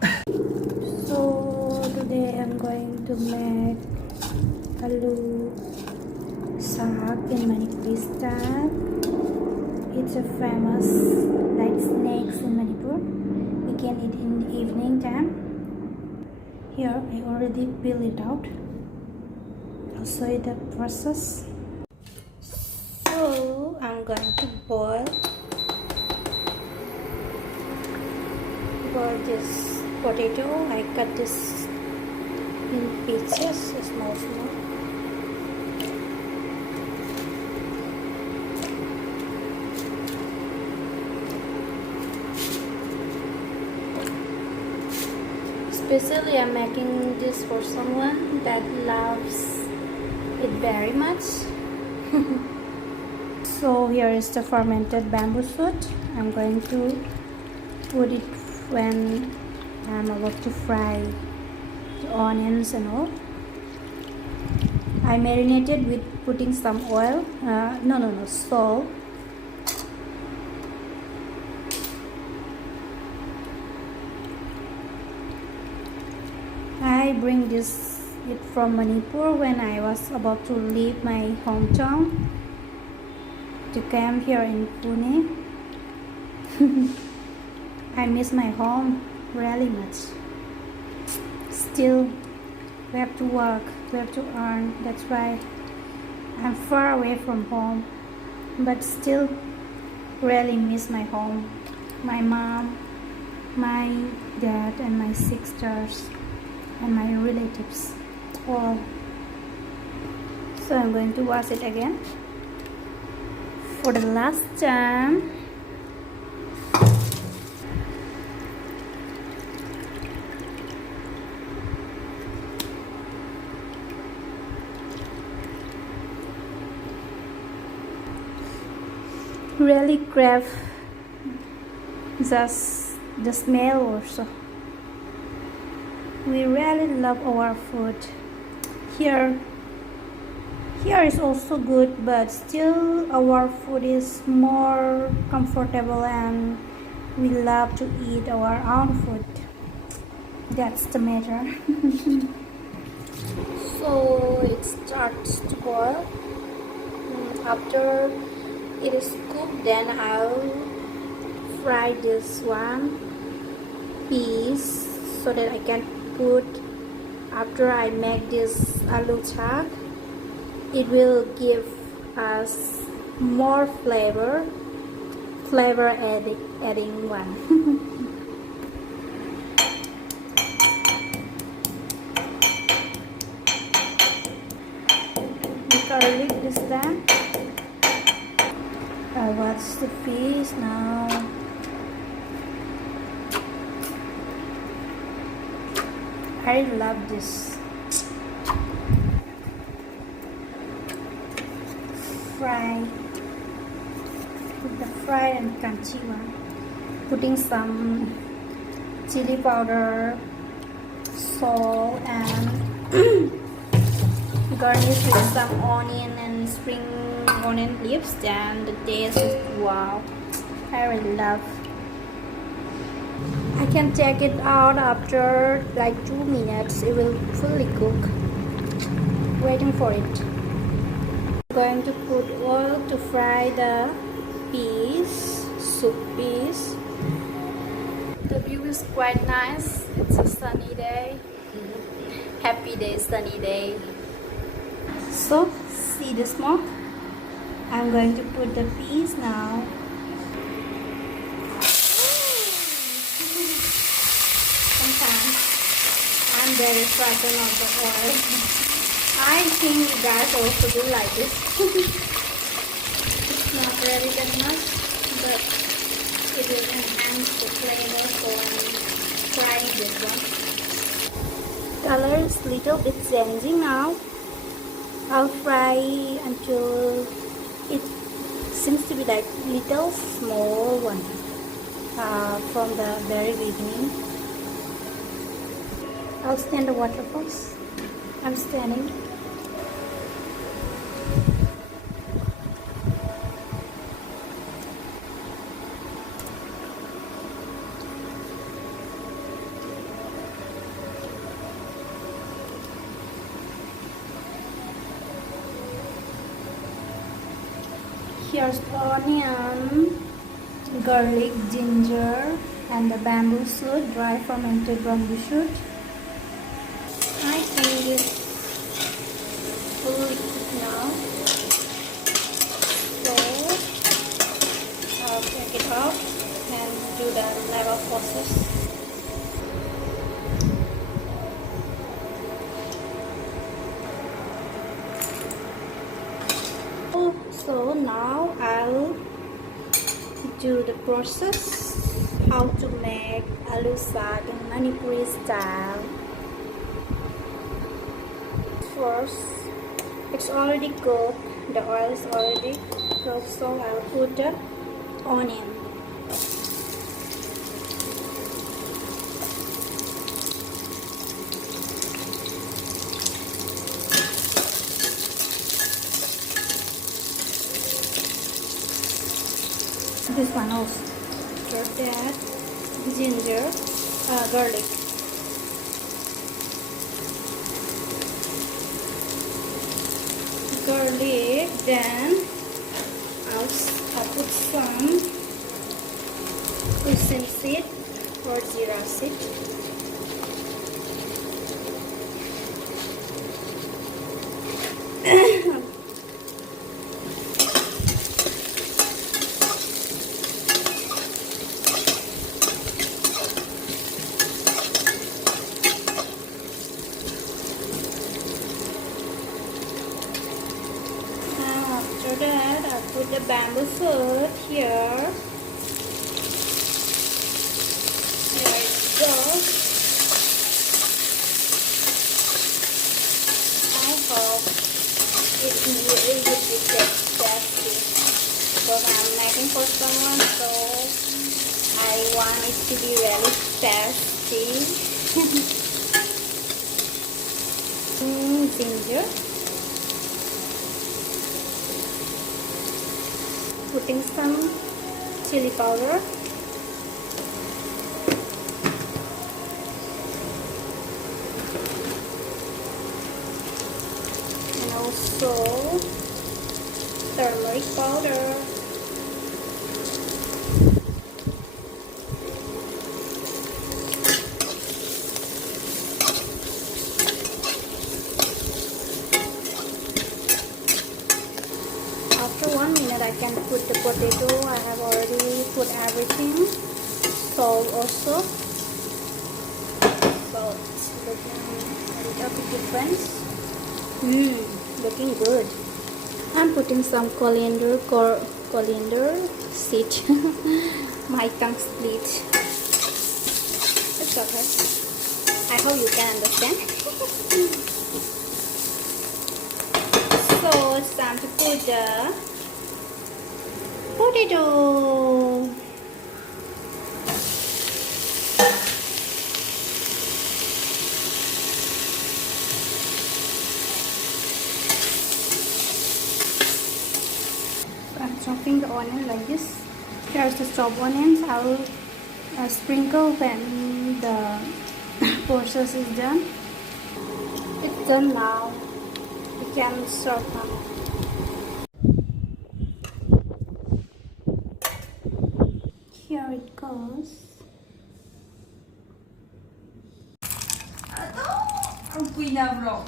So today I'm going to make ALOO SHAAK in Manipuri style. It's a famous like snakes in Manipur. We can eat in the evening time. Here I already peel it out. I'll show you the process. So I'm going to boil this potato. I cut this in pieces, small. Especially I'm making this for someone that loves it very much. So here is the fermented bamboo shoot. I'm going to put it when I'm about to fry the onions and all. I marinated with putting some oil, salt. I bring it from Manipur when I was about to leave my hometown to come here in Pune. I miss my home really much. Still, we have to work, we have to earn. That's why I'm far away from home, but still really miss my home, my mom, my dad and my sisters and my relatives all. So I'm going to wash it again for the last time. Really crave just the smell also. We really love our food. Here is also good, but still our food is more comfortable and we love to eat our own food. That's the matter. So it starts to boil. After it is cooked, then I'll fry this one piece so that I can put, after I make this ALOO SHAAK, it will give us more flavor adding one. Garlic this time. I watch the fish now. I love this. Fry with the fried and crunchy one. Putting some chili powder, salt, and garnish with some onion and spring onion leaves. Then the taste is wow. I really love. I can take it out after like 2 minutes. It will fully cook. Waiting for it. I'm going to put oil to fry the soup piece. The view is quite nice. It's a sunny day. Happy day, sunny day. So, see the smoke? I'm going to put the peas now. Sometimes I'm very frightened of the oil. I think you guys also do like this. It's not really that much, but it will enhance the flavor for frying this one. Color is little bit changing now. I'll fry until it seems to be like little small one from the very beginning. I'll stand the water first. I'm standing. Here's onion, garlic, ginger, and the bamboo shoot, dry fermented bamboo shoot. I think it's fully cooked now. So I'll take it off and do the level process. So now I'll do the process how to make ALOO SHAAK in Manipuri style. First, it's already cooked, the oil is already cooked, so I'll put the onion. This one also. After that, ginger, garlic. Then I'll put some cumin seed or jeera seed. After that, I'll put the bamboo shoot here. There it goes. I hope it will be tasty because I'm making for someone, so I want it to be really tasty. Ginger. Putting some chili powder, and also turmeric powder, after 1 minute I can put the potato. I have already put everything. Salt also. So it's looking a little bit different. Looking good. I'm putting some coriander seed. My tongue split. It's okay. I hope you can understand. So it's time to put the potato. So I'm chopping the onion like this. Here's the chopped onions. I will sprinkle when the process is done. It's done now. We can serve now. Here it goes. Ang vlog.